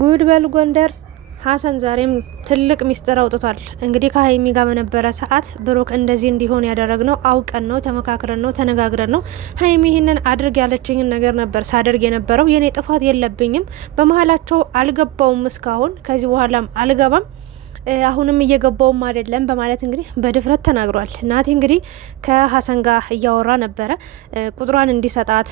ጉድ በል ጎንደር። ሀሰን ዛሬም ትልቅ ሚስጥር አውጥቷል። እንግዲህ ከሀይሚ ጋር በነበረ ሰዓት ብሩክ እንደዚህ እንዲሆን ያደረግነው አውቀን ነው፣ ተመካክረን ነው፣ ተነጋግረን ነው። ሀይሚ ይህንን አድርግ ያለችኝን ነገር ነበር ሳደርግ የነበረው። የኔ ጥፋት የለብኝም። በመሀላቸው አልገባውም፣ እስካሁን ከዚህ በኋላም አልገባም፣ አሁንም እየገባውም አይደለም በማለት እንግዲህ በድፍረት ተናግሯል። ናቲ እንግዲህ ከሀሰን ጋር እያወራ ነበረ። ቁጥሯን እንዲሰጣት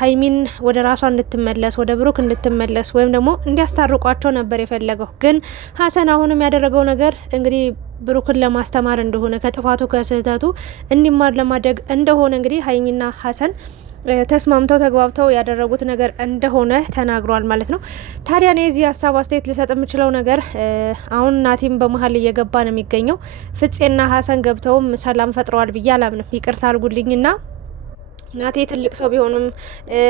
ሀይሚን ወደ ራሷ እንድትመለስ ወደ ብሩክ እንድትመለስ ወይም ደግሞ እንዲያስታርቋቸው ነበር የፈለገው። ግን ሀሰን አሁንም ያደረገው ነገር እንግዲህ ብሩክን ለማስተማር እንደሆነ ከጥፋቱ ከስህተቱ እንዲማር ለማድረግ እንደሆነ እንግዲህ ሀይሚና ሀሰን ተስማምተው ተግባብተው ያደረጉት ነገር እንደሆነ ተናግሯል ማለት ነው። ታዲያ እኔ እዚህ ሀሳብ አስተያየት ልሰጥ የምችለው ነገር አሁን ናቲም በመሀል እየገባ ነው የሚገኘው። ፍፄና ሀሰን ገብተውም ሰላም ፈጥረዋል ብዬ አላምንም። ይቅርታ አድርጉልኝና ናቴ ትልቅ ሰው ቢሆንም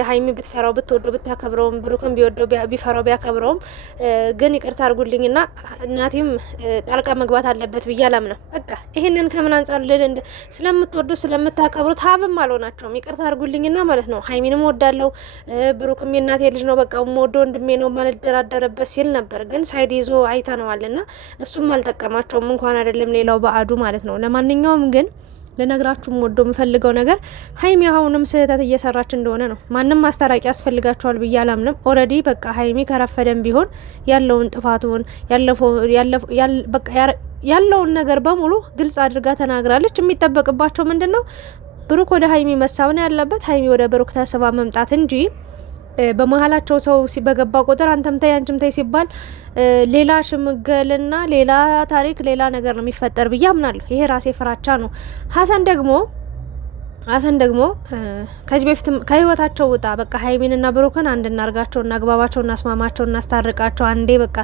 ሀይሚ ብትፈራው ብትወደው ብታከብረውም ብሩክን ቢወደው ቢፈራው ቢያከብረውም ግን ይቅርታ አድርጉልኝና ናቴም ጣልቃ መግባት አለበት ብዬ አላምንም። በቃ ይሄንን ከምን አንጻር ልል ስለምትወዱ ስለምታከብሩት ሀብም አልሆናቸውም። ይቅርታ አድርጉልኝና ማለት ነው። ሀይሚንም ወዳለው ብሩክም የናቴ ልጅ ነው በቃ ወዶ ወንድሜ ነው ማልደራደረበት ሲል ነበር። ግን ሳይድ ይዞ አይተነዋልና እሱም አልጠቀማቸውም እንኳን አይደለም ሌላው በአዱ ማለት ነው። ለማንኛውም ግን ለነግራችሁም ወዶ የምፈልገው ነገር ሀይሚ አሁንም ስህተት እየሰራች እንደሆነ ነው። ማንም ማስታረቂያ ያስፈልጋቸዋል ብዬ አላምንም። ኦልሬዲ በቃ ሀይሚ ከረፈደም ቢሆን ያለውን ጥፋቱን ያለውን ነገር በሙሉ ግልጽ አድርጋ ተናግራለች። የሚጠበቅባቸው ምንድን ነው? ብሩክ ወደ ሀይሚ መሳብ ነው ያለበት። ሀይሚ ወደ ብሩክ ተስባ መምጣት እንጂ በመሀላቸው ሰው በገባ ቁጥር አንተም ታይ አንቺም ታይ ሲባል ሌላ ሽምግልና፣ ሌላ ታሪክ፣ ሌላ ነገር ነው የሚፈጠር ብዬ አምናለሁ። ይሄ ራሴ ፍራቻ ነው። ሀሰን ደግሞ ከዚህ በፊትም ከህይወታቸው ውጣ፣ በቃ ሀይሚንና ብሩክን አንድ እናርጋቸው፣ እናግባባቸው፣ እናስማማቸው፣ እናስታርቃቸው፣ አንዴ በቃ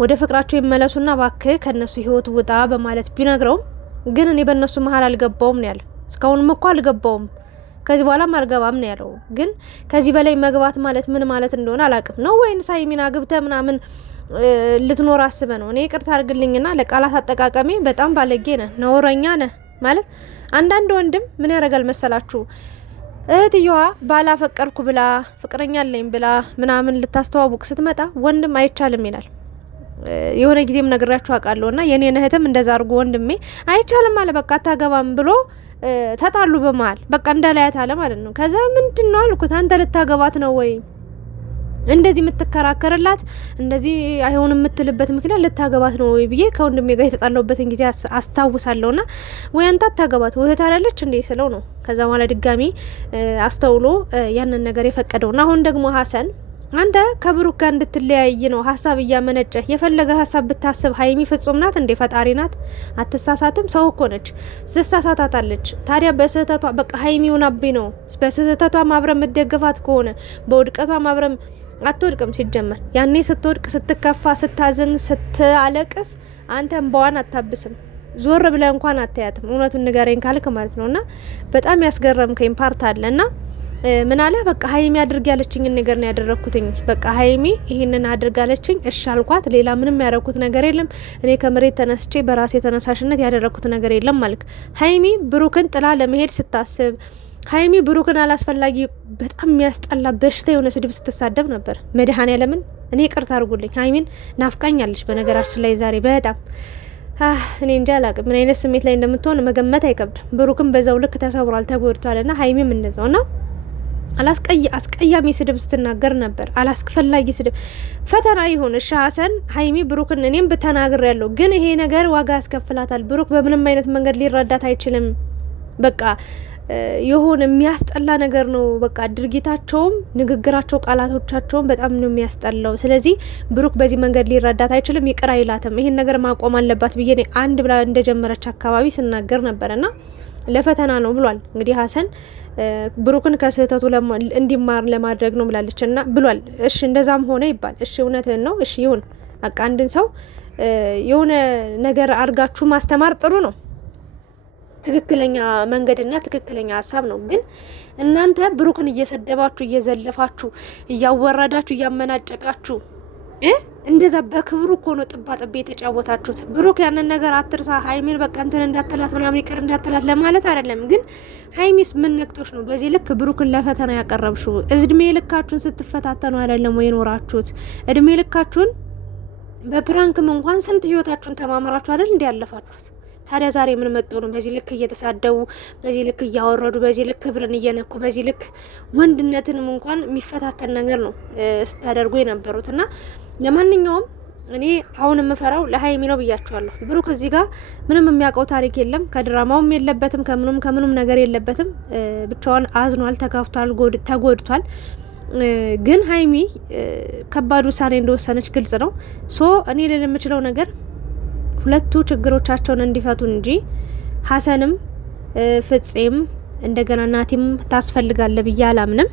ወደ ፍቅራቸው ይመለሱና ባክህ ከነሱ ህይወት ውጣ በማለት ቢነግረውም ግን እኔ በእነሱ መሀል አልገባውም ነው ያለው። እስካሁንም እኮ አልገባውም፣ ከዚህ በኋላም አልገባም ነው ያለው። ግን ከዚህ በላይ መግባት ማለት ምን ማለት እንደሆነ አላቅም። ነው ወይንስ ሀይሚን አግብተህ ምናምን ልትኖር አስበ ነው? እኔ ይቅርታ አድርግልኝና ለቃላት አጠቃቀሜ በጣም ባለጌ ነህ፣ ነውረኛ ነህ ማለት። አንዳንድ ወንድም ምን ያደርጋል መሰላችሁ? እህትየዋ ባላፈቀርኩ ብላ ፍቅረኛ አለኝ ብላ ምናምን ልታስተዋውቅ ስትመጣ ወንድም አይቻልም ይላል። የሆነ ጊዜም ነግራችሁ አውቃለሁ። እና የኔን እህትም እንደዛ አድርጎ ወንድሜ አይቻልም አለ፣ በቃ አታገባም ብሎ ተጣሉ በመሀል በቃ እንዳላያት አለ ማለት ነው። ከዛ ምንድን ነው አልኩት፣ አንተ ልታገባት ነው ወይ እንደዚህ የምትከራከርላት እንደዚህ አይሆን የምትልበት ምክንያት ልታገባት ነው ወይ ብዬ ከወንድሜ ጋር የተጣላሁበትን ጊዜ አስታውሳለሁ። ና ወይ አንተ አታገባት ወይ ታላለች እንዴ ስለው ነው ከዛ በኋላ ድጋሚ አስተውሎ ያንን ነገር የፈቀደው። ና አሁን ደግሞ ሀሰን አንተ ከብሩክ ጋር እንድትለያይ ነው ሀሳብ እያመነጨ የፈለገ ሀሳብ ብታስብ ሀይሚ ፍጹም ናት እንዴ? ፈጣሪ ናት? አትሳሳትም? ሰው እኮ ነች፣ ትሳሳታታለች። ታዲያ በስህተቷ በቃ ሀይሚ ሆናብኝ ነው። በስህተቷ ማብረም መደገፋት ከሆነ በውድቀቷ ማብረም አትወድቅም። ሲጀመር ያኔ ስትወድቅ፣ ስትከፋ፣ ስታዝን፣ ስትአለቅስ አንተ እንባዋን አታብስም። ዞር ብለ እንኳን አታያትም። እውነቱን ንገረኝ ካልክ ማለት ነው። እና በጣም ያስገረምከኝ ፓርት አለ ና ምን አለ በቃ ሀይሚ አድርግ ያለችኝ ነገር ነው ያደረኩትኝ። በቃ ሀይሚ ይሄንን አድርግ ያለችኝ እሺ አልኳት። ሌላ ምንም ያደረኩት ነገር የለም። እኔ ከመሬት ተነስቼ በራሴ ተነሳሽነት ያደረኩት ነገር የለም ማለት። ሀይሚ ብሩክን ጥላ ለመሄድ ስታስብ፣ ሀይሚ ብሩክን አላስፈላጊ በጣም የሚያስጠላ በሽታ የሆነ ስድብ ስትሳደብ ነበር። መድኃኔዓለምን እኔ ይቅርታ አድርጉልኝ። ሀይሚን ናፍቃኛለች በነገራችን ላይ ዛሬ በጣም እኔ እንጃ አላቅም ምን አይነት ስሜት ላይ እንደምትሆን መገመት አይከብድም። ብሩክን በዛው ልክ ተሰብሯል፣ ተጎድቷል። ና ሀይሚም እንደዛው ነው። አስቀያሚ ስድብ ስትናገር ነበር። አላስፈላጊ ስድብ ፈተና ይሁን እሺ ሀሰን ሀይሚ ብሩክን እኔም ብተናግር ያለው ግን ይሄ ነገር ዋጋ ያስከፍላታል። ብሩክ በምንም አይነት መንገድ ሊረዳት አይችልም። በቃ የሆነ የሚያስጠላ ነገር ነው። በቃ ድርጊታቸውም፣ ንግግራቸው፣ ቃላቶቻቸውም በጣም ነው የሚያስጠላው። ስለዚህ ብሩክ በዚህ መንገድ ሊረዳት አይችልም፣ ይቅር አይላትም። ይሄን ነገር ማቆም አለባት ብዬ አንድ ብላ እንደጀመረች አካባቢ ስናገር ነበርና ለፈተና ነው ብሏል። እንግዲህ ሀሰን ብሩክን ከስህተቱ እንዲማር ለማድረግ ነው ብላለች እና ብሏል። እሺ እንደዛም ሆነ ይባል። እሺ እውነትህን ነው። እሺ ይሁን። በቃ አንድን ሰው የሆነ ነገር አድርጋችሁ ማስተማር ጥሩ ነው። ትክክለኛ መንገድና ትክክለኛ ሀሳብ ነው። ግን እናንተ ብሩክን እየሰደባችሁ፣ እየዘለፋችሁ፣ እያወረዳችሁ፣ እያመናጨቃችሁ እንደዛ በክብሩ እኮ ነው ጥባ ጥቤ የተጫወታችሁት። ብሩክ ያንን ነገር አትርሳ፣ ሀይሚን በቃ እንትን እንዳትላት ምናምን ይቅር እንዳትላት ለማለት አይደለም። ግን ሀይሚስ ምን ነክቶሽ ነው በዚህ ልክ ብሩክን ለፈተና ያቀረብሽው? እድሜ ልካችሁን ስትፈታተኑ አይደለም ወይ ኖራችሁት? እድሜ ልካችሁን በፕራንክም እንኳን ስንት ህይወታችሁን ተማምራችሁ አይደል እንዲያለፋችሁት? ታዲያ ዛሬ ምን መጥቶ ነው በዚህ ልክ እየተሳደቡ፣ በዚህ ልክ እያወረዱ፣ በዚህ ልክ ክብርን እየነኩ፣ በዚህ ልክ ወንድነትንም እንኳን የሚፈታተን ነገር ነው ስታደርጉ የነበሩት። እና ለማንኛውም እኔ አሁን የምፈራው ለሀይሚ ነው ብያችኋለሁ። ብሩክ እዚህ ጋር ምንም የሚያውቀው ታሪክ የለም፣ ከድራማውም የለበትም፣ ከምኑም ነገር የለበትም። ብቻዋን አዝኗል፣ ተካፍቷል፣ ተጎድቷል። ግን ሀይሚ ከባድ ውሳኔ እንደወሰነች ግልጽ ነው። ሶ እኔ ልል የምችለው ነገር ሁለቱ ችግሮቻቸውን እንዲፈቱ እንጂ ሀሰንም ፍጼም እንደገና ናቲም ታስፈልጋለ ብዬ አላምንም።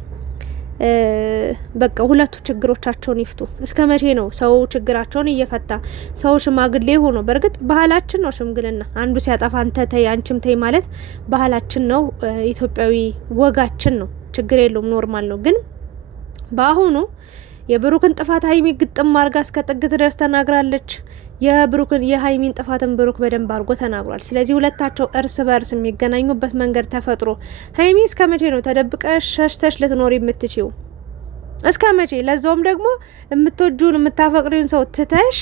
በቃ ሁለቱ ችግሮቻቸውን ይፍቱ። እስከ መቼ ነው ሰው ችግራቸውን እየፈታ ሰው ሽማግሌ ሆኖ? በእርግጥ ባህላችን ነው ሽምግልና፣ አንዱ ሲያጠፋ አንተ ተይ አንቺም ተይ ማለት ባህላችን ነው፣ ኢትዮጵያዊ ወጋችን ነው። ችግር የለውም፣ ኖርማል ነው። ግን በአሁኑ የብሩክን ጥፋት ሀይሚ ግጥም አርጋ እስከ ጥግ ድረስ ተናግራለች። የሀይሚን ጥፋትን ብሩክ በደንብ አርጎ ተናግሯል። ስለዚህ ሁለታቸው እርስ በእርስ የሚገናኙበት መንገድ ተፈጥሮ ሀይሚ እስከ መቼ ነው ተደብቀሽ ሸሽተሽ ልትኖር የምትችው? እስከ መቼ? ለዛውም ደግሞ የምትወጁን የምታፈቅሪውን ሰው ትተሽ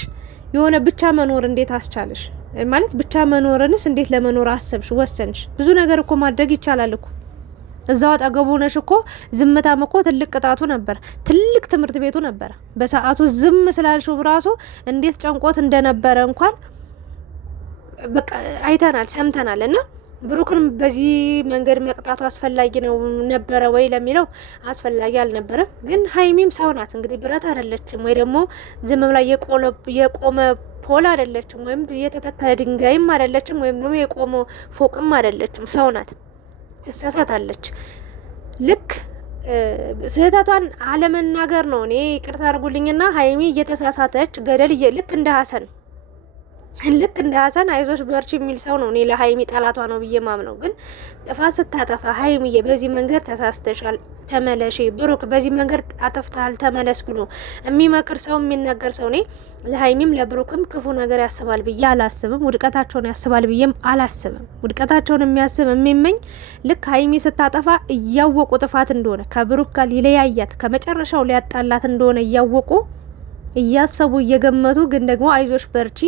የሆነ ብቻ መኖር እንዴት አስቻለሽ? ማለት ብቻ መኖርንስ እንዴት ለመኖር አሰብሽ ወሰንሽ? ብዙ ነገር እኮ ማድረግ ይቻላል እኮ እዛው አጠገቡ ነሽ እኮ። ዝምታም እኮ ትልቅ ቅጣቱ ነበር፣ ትልቅ ትምህርት ቤቱ ነበር። በሰዓቱ ዝም ስላልሽው ብራሱ እንዴት ጨንቆት እንደነበረ እንኳን በቃ አይተናል፣ ሰምተናል። እና ብሩክን በዚህ መንገድ መቅጣቱ አስፈላጊ ነው ነበረ ወይ ለሚለው አስፈላጊ አልነበረም። ግን ሀይሚም ሰው ናት እንግዲህ፣ ብረት አይደለችም፣ ወይ ደግሞ ዝም ብላ የቆመ ፖል አይደለችም፣ ወይም የተተከለ ድንጋይም አይደለችም፣ ወይም ደግሞ የቆመ ፎቅም አይደለችም። ሰው ናት፣ ትሳሳታለች። ልክ ስህተቷን አለመናገር ነው። እኔ ይቅርታ አድርጉልኝና ሀይሚ እየተሳሳተች ገደል ልክ እንደ ሀሰን አይዞሽ በርቺ የሚል ሰው ነው እኔ ለሀይሚ ጠላቷ ነው ብዬ ማምነው። ግን ጥፋት ስታጠፋ ሀይሚዬ በዚህ መንገድ ተሳስተሻል ተመለሺ፣ ብሩክ በዚህ መንገድ አጥፍተሃል ተመለስ ብሎ የሚመክር ሰው የሚናገር ሰው እኔ ለሀይሚም ለብሩክም ክፉ ነገር ያስባል ብዬ አላስብም። ውድቀታቸውን ያስባል ብዬም አላስብም። ውድቀታቸውን የሚያስብ የሚመኝ ልክ ሀይሚ ስታጠፋ እያወቁ ጥፋት እንደሆነ ከብሩክ ጋር ሊለያያት ከመጨረሻው ሊያጣላት እንደሆነ እያወቁ እያሰቡ እየገመቱ ግን ደግሞ አይዞሽ በርቺ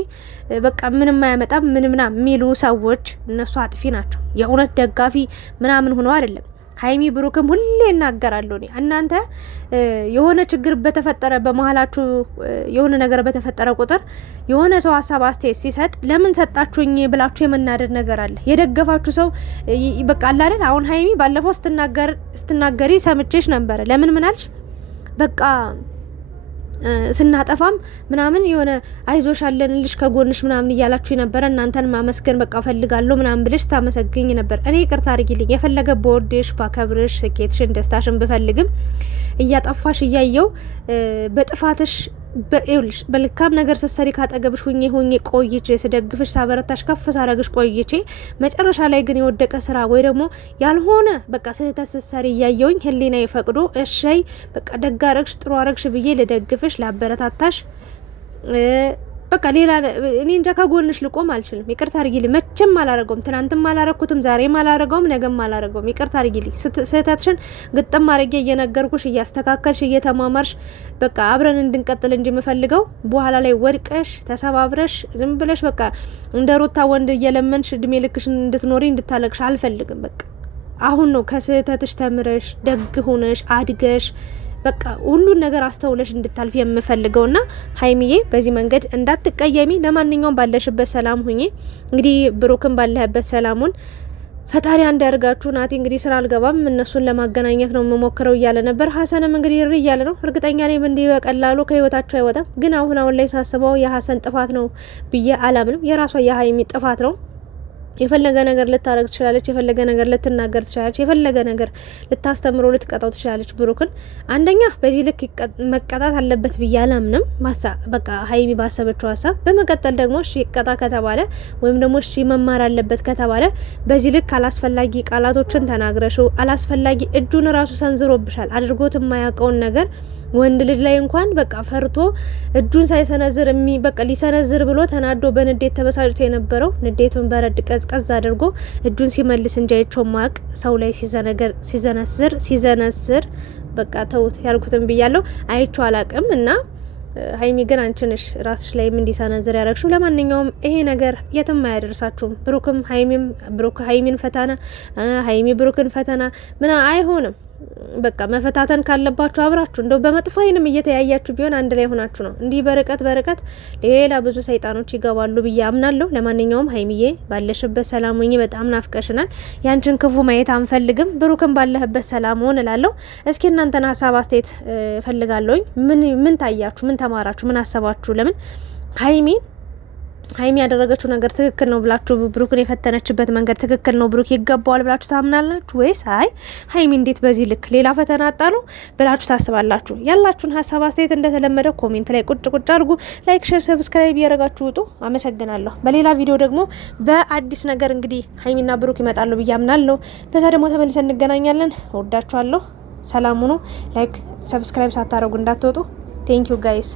በቃ ምንም አያመጣም ምንምና የሚሉ ሰዎች እነሱ አጥፊ ናቸው። የእውነት ደጋፊ ምናምን ሆነው አይደለም። ሀይሚ ብሩክም ሁሌ እናገራለሁ እኔ እናንተ የሆነ ችግር በተፈጠረ በመሀላችሁ የሆነ ነገር በተፈጠረ ቁጥር የሆነ ሰው ሀሳብ አስተያየት ሲሰጥ ለምን ሰጣችሁኝ ብላችሁ የመናደድ ነገር አለ። የደገፋችሁ ሰው በቃ አለ አይደል? አሁን ሀይሚ ባለፈው ስትናገሪ ሰምቼሽ ነበረ። ለምን ምናልሽ በቃ ስናጠፋም ምናምን የሆነ አይዞሽ አለንልሽ ከጎንሽ ምናምን እያላችሁ የነበረ እናንተን ማመስገን በቃ ፈልጋለሁ ምናምን ብለሽ ታመሰግኝ ነበር። እኔ ይቅርታ አድርጊልኝ፣ የፈለገ በወድሽ ባከብርሽ ስኬትሽን ደስታሽን ብፈልግም እያጠፋሽ እያየው በጥፋትሽ በእውልሽ በልካም ነገር ስትሰሪ ካጠገብሽ ሁኜ ቆይቼ ስደግፍሽ ሳበረታሽ ከፍ ሳረግሽ ቆይቼ መጨረሻ ላይ ግን የወደቀ ስራ ወይ ደግሞ ያልሆነ በቃ ስህተት ስትሰሪ እያየውኝ ህሊና ይፈቅዶ እሸይ በቃ ደግ አረግሽ ጥሩ አረግሽ ብዬ ልደግፍሽ ላበረታታሽ በቃ ሌላ እኔ እንጃ ከጎንሽ ልቆም አልችልም። ይቅርታ አድርጊልኝ። መቼም አላረገውም፣ ትናንትም አላረኩትም፣ ዛሬም አላረገውም፣ ነገም አላረገውም። ይቅርታ አድርጊልኝ። ስህተትሽን ግጥም አድርጌ እየነገርኩሽ እያስተካከልሽ እየተማማርሽ በቃ አብረን እንድንቀጥል እንጂ የምፈልገው በኋላ ላይ ወድቀሽ ተሰባብረሽ ዝም ብለሽ በቃ እንደ ሩታ ወንድ እየለመንሽ እድሜ ልክሽን እንድትኖሪ እንድታለቅሽ አልፈልግም። በቃ አሁን ነው ከስህተትሽ ተምረሽ ደግ ሆነሽ አድገሽ በቃ ሁሉን ነገር አስተውለሽ እንድታልፍ የምፈልገውና ሀይሚዬ በዚህ መንገድ እንዳትቀየሚ። ለማንኛውም ባለሽበት ሰላም ሁኚ። እንግዲህ ብሩክን ባለህበት ሰላሙን ፈጣሪ አንድ ያርጋችሁ። ናቲ እንግዲህ ስራ አልገባም እነሱን ለማገናኘት ነው የምሞክረው እያለ ነበር። ሀሰንም እንግዲህ እሪ እያለ ነው። እርግጠኛ ነኝ እንዲህ በቀላሉ ከህይወታቸው አይወጣም። ግን አሁን ላይ ሳስበው የሀሰን ጥፋት ነው ብዬ አላምንም። የራሷ የሀይሚ ጥፋት ነው። የፈለገ ነገር ልታረግ ትችላለች፣ የፈለገ ነገር ልትናገር ትችላለች፣ የፈለገ ነገር ልታስተምሮ ልትቀጣው ትችላለች። ብሩክን አንደኛ በዚህ ልክ መቀጣት አለበት ብዬ አላምንም። በቃ ሀይሚ ባሰበችው ሀሳብ። በመቀጠል ደግሞ እሺ ይቀጣ ከተባለ ወይም ደግሞ እሺ መማር አለበት ከተባለ በዚህ ልክ አላስፈላጊ ቃላቶችን ተናግረሽው አላስፈላጊ እጁን ራሱ ሰንዝሮብሻል። አድርጎት የማያውቀውን ነገር ወንድ ልጅ ላይ እንኳን በቃ ፈርቶ እጁን ሳይሰነዝር በቃ ሊሰነዝር ብሎ ተናዶ በንዴት ተበሳጭቶ የነበረው ንዴቱን በረድ ቀዝቀዝ አድርጎ እጁን ሲመልስ እንጂ አይቼው ማቅ ሰው ላይ ሲዘነስር በቃ ተውት ያልኩትን ብያለሁ። አይቼው አላቅም እና ሀይሚ ግን አንቺ ነሽ ራስሽ ላይም እንዲሰነዝር ያደረግሽው። ለማንኛውም ይሄ ነገር የትም አያደርሳችሁም። ብሩክም ሀይሚም ብሩክ ሀይሚን ፈተና ሀይሚ ብሩክን ፈተና ምን አይሆንም። በቃ መፈታተን ካለባችሁ አብራችሁ እንደው በመጥፎ አይንም እየተያያችሁ ቢሆን አንድ ላይ ሆናችሁ ነው። እንዲህ በርቀት ሌላ ብዙ ሰይጣኖች ይገባሉ ብዬ አምናለሁ። ለማንኛውም ሀይሚዬ ባለሽበት ሰላም ሁኚ። በጣም ናፍቀሽናል። ያንቺን ክፉ ማየት አንፈልግም። ብሩክም ባለህበት ሰላም ሆን እላለሁ። እስኪ እናንተን ሀሳብ አስተያየት እፈልጋለሁኝ። ምን ታያችሁ? ምን ተማራችሁ? ምን አሰባችሁ? ለምን ሀይሚ ያደረገችው ነገር ትክክል ነው ብላችሁ ብሩክን የፈተነችበት መንገድ ትክክል ነው ብሩክ ይገባዋል ብላችሁ ታምናላችሁ ወይስ አይ ሀይሚ እንዴት በዚህ ልክ ሌላ ፈተና አጣ ነው ብላችሁ ታስባላችሁ? ያላችሁን ሀሳብ አስተያየት እንደተለመደው ኮሜንት ላይ ቁጭ አድርጉ። ላይክ፣ ሼር፣ ሰብስክራይብ እያደረጋችሁ ውጡ። አመሰግናለሁ። በሌላ ቪዲዮ ደግሞ በአዲስ ነገር እንግዲህ ሀይሚና ብሩክ ይመጣሉ ብዬ አምናለሁ። በዛ ደግሞ ተመልሰን እንገናኛለን። ወዳችኋለሁ። ሰላም ሁኑ። ላይክ፣ ሰብስክራይብ ሳታደርጉ እንዳትወጡ። ቴንክ ዩ ጋይስ።